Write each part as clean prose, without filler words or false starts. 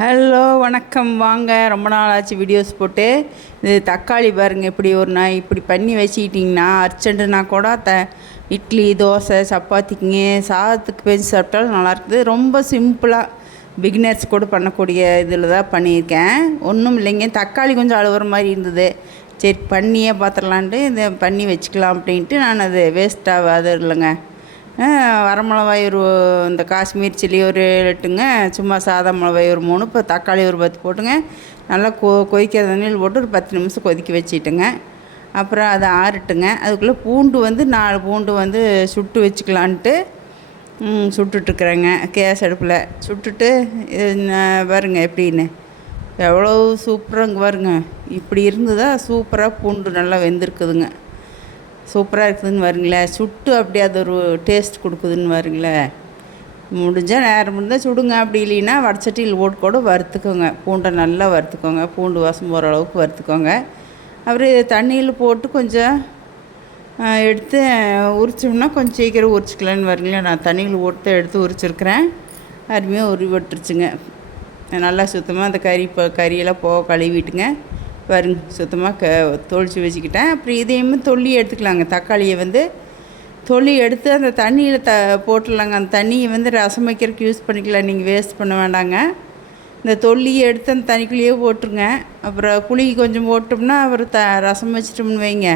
Hello வணக்கம். வாங்க, ரொம்ப நாள் ஆச்சு வீடியோஸ் போட்டு. இது தக்காளி பாருங்கள், இப்படி ஒரு நாள் இப்படி பண்ணி வச்சுக்கிட்டிங்கன்னா அர்ஜென்ட்டுனா கூட இட்லி, தோசை, சப்பாத்திக்குங்க, சாதத்துக்கு பேசி சாப்பிட்டாலும் நல்லாயிருக்குது. ரொம்ப சிம்பிளாக பிகினர்ஸ் கூட பண்ணக்கூடிய இதில் தான் பண்ணியிருக்கேன். ஒன்றும் இல்லைங்க, தக்காளி கொஞ்சம் அழுகுற மாதிரி இருந்தது. சரி பண்ணியே பார்த்துடலான்ட்டு இதை பண்ணி வச்சுக்கலாம் அப்படின்ட்டு நான் அது வேஸ்ட்டாக அது இல்லைங்க. வரமிளகாய் ஒரு இந்த காஷ்மீர் சில்லி ஒரு 8ங்க, சும்மா சாதா மிளகாய் ஒரு 3, இப்போ தக்காளி ஒரு 10 போட்டுங்க. நல்லா கொதிக்கிற தண்ணியில் போட்டு ஒரு 10 நிமிஷம் கொதிக்க வச்சுட்டுங்க. அப்புறம் அதை ஆறட்டுங்க. அதுக்குள்ளே பூண்டு 4 பூண்டு சுட்டு வச்சுக்கலான்ட்டு சுட்டுட்ருக்குறேங்க கேஸ் அடுப்பில். சுட்டுட்டு பாருங்க எப்படின்னு எவ்வளோ சூப்பராக பாருங்க. இப்படி இருந்ததா சூப்பராக பூண்டு நல்லா வெந்திருக்குதுங்க. சூப்பராக இருக்குதுன்னு வருங்களேன். சுட்டு அப்படியே அது ஒரு டேஸ்ட் கொடுக்குதுன்னு வருங்களேன். முடிஞ்சால் நேரம் இருந்தால் சுடுங்க, அப்படி இல்லைன்னா வடச்சட்டியில் போட்டு கூட வறுத்துக்கோங்க. பூண்டை நல்லா வறுத்துக்கோங்க, பூண்டு வாசம் போகிற அளவுக்கு வறுத்துக்கோங்க. அப்புறம் தண்ணியில் போட்டு கொஞ்சம் எடுத்து உரிச்சோம்னா கொஞ்சம் சீக்கிரம் உரிச்சிக்கலான்னு வருங்களேன். நான் தண்ணியில் போட்டு எடுத்து உரிச்சிருக்கிறேன். அருமையாக உருவிட்டுருச்சுங்க. நல்லா சுத்தமாக அந்த கறியெல்லாம் கழுவிட்டுங்க பாருங்க. சுத்தமாக தொளிச்சு வச்சுக்கிட்டேன். அப்புறம் இதையுமே தொல்லி எடுத்துக்கலாங்க. தக்காளியை தொல்லி எடுத்து அந்த தண்ணியில் போட்டுடலாங்க. அந்த தண்ணியை ரசம் வைக்கிறதுக்கு யூஸ் பண்ணிக்கலாம். நீங்கள் வேஸ்ட் பண்ண வேண்டாங்க. இந்த தொல்லியை எடுத்து அந்த தண்ணிக்குள்ளேயே போட்டுருங்க. அப்புறம் புளி கொஞ்சம் போட்டோம்னா அப்புறம் ரசம் வச்சிட்டோம்னு வைங்க,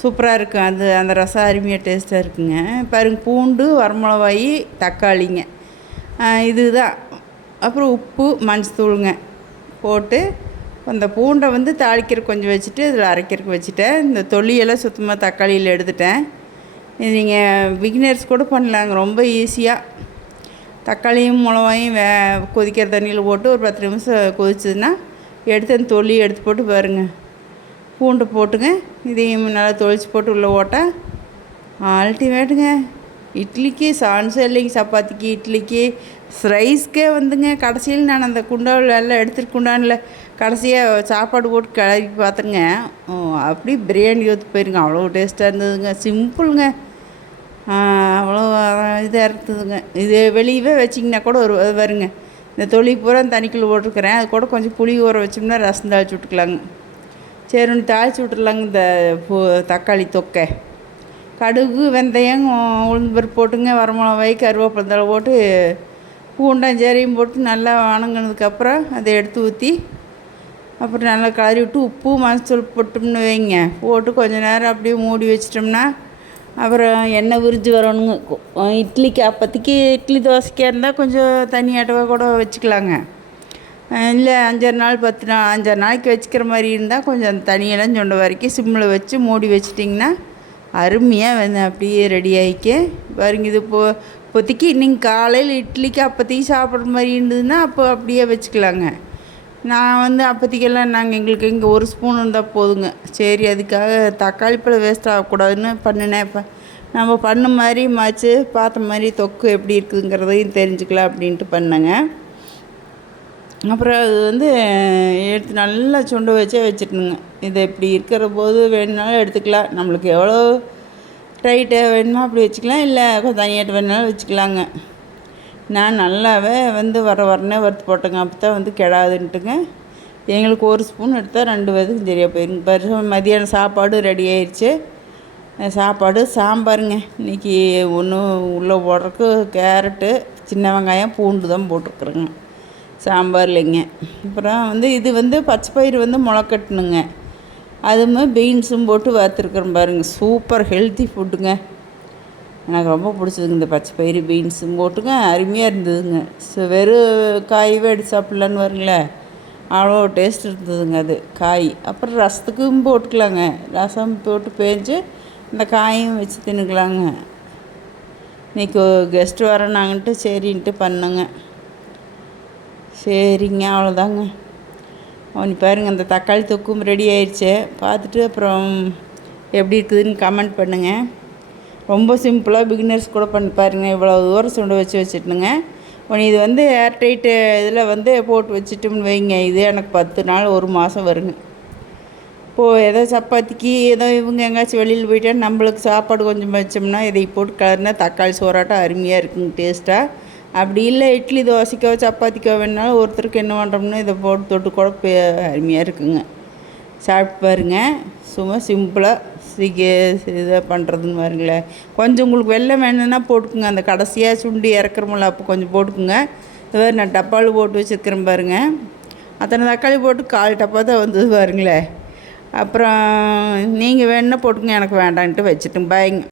சூப்பராக இருக்கும். அந்த ரசம் அருமையாக டேஸ்ட்டாக இருக்குங்க. பாருங்க, பூண்டு, வரமிளகாய், தக்காளிங்க, இதுதான். அப்புறம் உப்பு, மஞ்சத்தூளுங்க போட்டு அந்த பூண்டை தாளிக்கிறதுக்கு கொஞ்சம் வச்சுட்டு இதில் அரைக்கிறதுக்கு வச்சுட்டேன். இந்த தொல்லியெல்லாம் சுத்தமாக தக்காளியில் எடுத்துட்டேன். இது நீங்கள் பிகினர்ஸ் கூட பண்ணலாங்க, ரொம்ப ஈஸியாக. தக்காளியும் மிளகாயும் கொதிக்கிற தண்ணியில் போட்டு ஒரு 10 நிமிஷம் கொதிச்சதுன்னா எடுத்து அந்த தொல்லியை எடுத்து போட்டு பாருங்கள். பூண்டு போட்டுங்க, இதையும் நல்லா தொளிச்சு போட்டு உள்ளே போட்டால் அல்டிமேட்டுங்க. இட்லிக்கு சான்ஸே இல்லைங்க, சப்பாத்திக்கு, இட்லிக்கு, ரைஸ்க்கே கடைசியில் நான் அந்த குண்டாவில் எல்லாம் எடுத்துகிட்டு குண்டானில் கடைசியாக சாப்பாடு போட்டு கிளறி பார்த்துருங்க. அப்படி பிரியாணி ஊற்றி போயிருங்க. அவ்வளோ டேஸ்ட்டாக இருந்ததுங்க. சிம்பிளுங்க, அவ்வளோ இதாக இருந்ததுங்க. இது வெளியவே வச்சிங்கன்னா கூட ஒரு வருங்க. இந்த தொளி பூரா தண்ணிக்குள்ளே போட்டிருக்கிறேன். அது கூட கொஞ்சம் புளி ஊற வச்சோம்னா ரசம் தாளிச்சு விட்டுக்கலாங்க. சரி, ஒன்று தாளித்து விட்டுருலாங்க. இந்த தக்காளி தொக்கை கடுகு, வெந்தயம், உளுந்து பருப்பு போட்டுங்க, வரமிளகாய், கருவேப்பிலை தழை போட்டு பூண்டாஞ்சேரியும் போட்டு நல்லா வணங்கினதுக்கப்புறம் அதை எடுத்து ஊற்றி அப்புறம் நல்லா கிளறி விட்டு உப்பு, மஞ்சள் போட்டோம்னு வைங்க. போட்டு கொஞ்சம் நேரம் அப்படியே மூடி வச்சிட்டோம்னா அப்புறம் எண்ணெய் விரிஞ்சு வரணுங்க. இட்லிக்கு அப்போதைக்கு இட்லி தோசைக்காக இருந்தால் கொஞ்சம் தண்ணியாட்டவை கூட வச்சுக்கலாங்க. இல்லை 5-6 நாள் 5-6 நாளைக்கு வச்சுக்கிற மாதிரி இருந்தால் கொஞ்சம் அந்த தண்ணியெல்லாம் சொண்ட வரைக்கும் சிம்மில் வச்சு மூடி வச்சிட்டிங்கன்னா அருமையாக அப்படியே ரெடி ஆகிக்க பாருங்க. இது இப்போதைக்கு நீங்கள் காலையில் இட்லிக்கு அப்போதைக்கு சாப்பிட்ற மாதிரி இருந்ததுன்னா அப்போ அப்படியே வச்சுக்கலாங்க. நான் அப்போதைக்கெல்லாம் எங்களுக்கு இங்கே 1 ஸ்பூன் இருந்தால் போதுங்க. சரி, அதுக்காக தக்காளி பழம் வேஸ்ட் ஆகக்கூடாதுன்னு பண்ணினேன். இப்போ நம்ம பண்ண மாதிரி மாச்சு பார்த்த மாதிரி தொக்கு எப்படி இருக்குதுங்கிறதையும் தெரிஞ்சுக்கலாம் அப்படின்ட்டு பண்ணேங்க. அப்புறம் அது எடுத்து நல்லா சுண்ட வச்சே வச்சுட்டுனுங்க. இதை இப்படி இருக்கிற போது வேணுனாலும் எடுத்துக்கலாம். நம்மளுக்கு எவ்வளோ டைட்டாக வேணுமோ அப்படி வச்சுக்கலாம், இல்லை கொஞ்சம் தனியாட்டு வேணுனாலும் வச்சுக்கலாங்க. நான் நல்லாவே வரனே வறுத்து போட்டேங்க. அப்போ தான் கெடாதுன்ட்டுங்க. எங்களுக்கு 1 ஸ்பூன் எடுத்தால் 2 பேருக்கு சரியாக போயிருங்க. பரிசம் மதியானம் சாப்பாடு ரெடி ஆயிடுச்சு. சாப்பாடு சாம்பாருங்க. இன்றைக்கி ஒன்றும் உள்ளே போடுறதுக்கு கேரட்டு, சின்ன வெங்காயம், பூண்டு தான் போட்டிருக்குறேங்க சாம்பார் இல்லைங்க. அப்புறம் இது பச்சை பயிறு முளைக்கட்டணுங்க. அதுவும் பீன்ஸும் போட்டு வறுத்துருக்குறேன் பாருங்கள். சூப்பர் ஹெல்த்தி ஃபுட்டுங்க. எனக்கு ரொம்ப பிடிச்சதுங்க இந்த பச்சை பயிறு பீன்ஸும் போட்டுங்க. அருமையாக இருந்ததுங்க. வெறும் காயவே எடுத்து சாப்பிட்லான்னு வருங்களேன், அவ்வளோ டேஸ்ட் இருந்ததுங்க அது காய். அப்புறம் ரசத்துக்கும் போட்டுக்கலாங்க. ரசம் போட்டு பேஞ்சு இந்த காயும் வச்சு தின்னுக்கலாங்க. இன்றைக்கி கெஸ்ட்டு வரேன்னாங்கன்ட்டு சரின்ட்டு பண்ணோங்க. சரிங்க, அவ்வளோதாங்க. பாருங்கள், அந்த தக்காளி தொக்கும் ரெடி ஆயிடுச்சு. பார்த்துட்டு அப்புறம் எப்படி இருக்குதுன்னு கமெண்ட் பண்ணுங்கள். ரொம்ப சிம்பிளாக பிகினர்ஸ் கூட பண்ணி பாருங்கள். இவ்வளோ தூரம் சுண்ட வச்சுட்டுனுங்க. இது ஏர்டைட்டு இதில் போட்டு வச்சுட்டோம்னு வைங்க, இது எனக்கு 10 நாள் 1 மாதம் வருங்க. இப்போது ஏதோ சப்பாத்திக்கு ஏதோ இவங்க எங்கேயாச்சும் வெளியில் போயிட்டா நம்மளுக்கு சாப்பாடு கொஞ்சம் வச்சோம்னா இதை போட்டு கலர்னா தக்காளி சோறாட்டம் அருமையாக இருக்குங்க டேஸ்ட்டாக. அப்படி இல்லை இட்லி தோசைக்கோ சப்பாத்திக்கோ வேணாலும் ஒருத்தருக்கு என்ன பண்ணுறோம்னு இதை போட்டு தொட்டு கூட அருமையாக இருக்குங்க. சாப்பிட்டு பாருங்கள். சும்மா சிம்பிளாக இதை பண்ணுறதுன்னு பாருங்களேன். கொஞ்சம் உங்களுக்கு வெல்லம் வேணும்னா போட்டுக்குங்க. அந்த கடைசியாக சுண்டி இறக்குறோமில்ல அப்போ கொஞ்சம் போட்டுக்குங்க. இது வேறு நான் டப்பாவில் போட்டு வச்சுருக்கிறேன் பாருங்கள். அத்தனை தக்காளி போட்டு 4 டப்பா தான் வந்தது பாருங்களேன். அப்புறம் நீங்கள் வேணுன்னா போட்டுங்க, எனக்கு வேண்டான்ட்டு வச்சுட்டேன். பாய்ங்க.